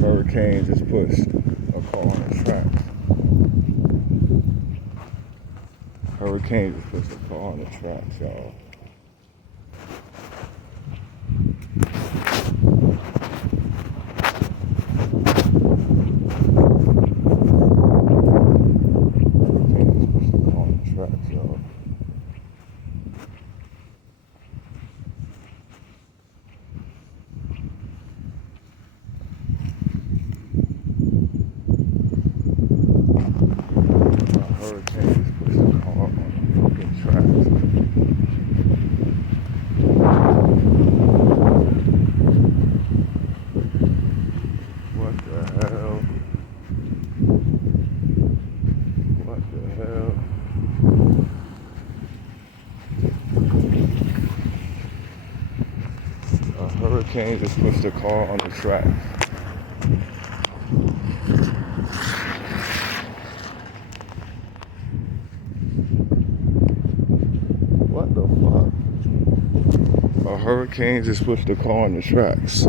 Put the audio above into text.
Hurricane just pushed a car on the tracks. Hurricane just pushed a car on the tracks, y'all. Hurricane just pushed a car on the tracks, y'all. Hurricane just pushed a car on the fucking tracks. What the hell? What the hell? A hurricane just pushed a car on the track. What the fuck? A hurricane just pushed a car on the tracks.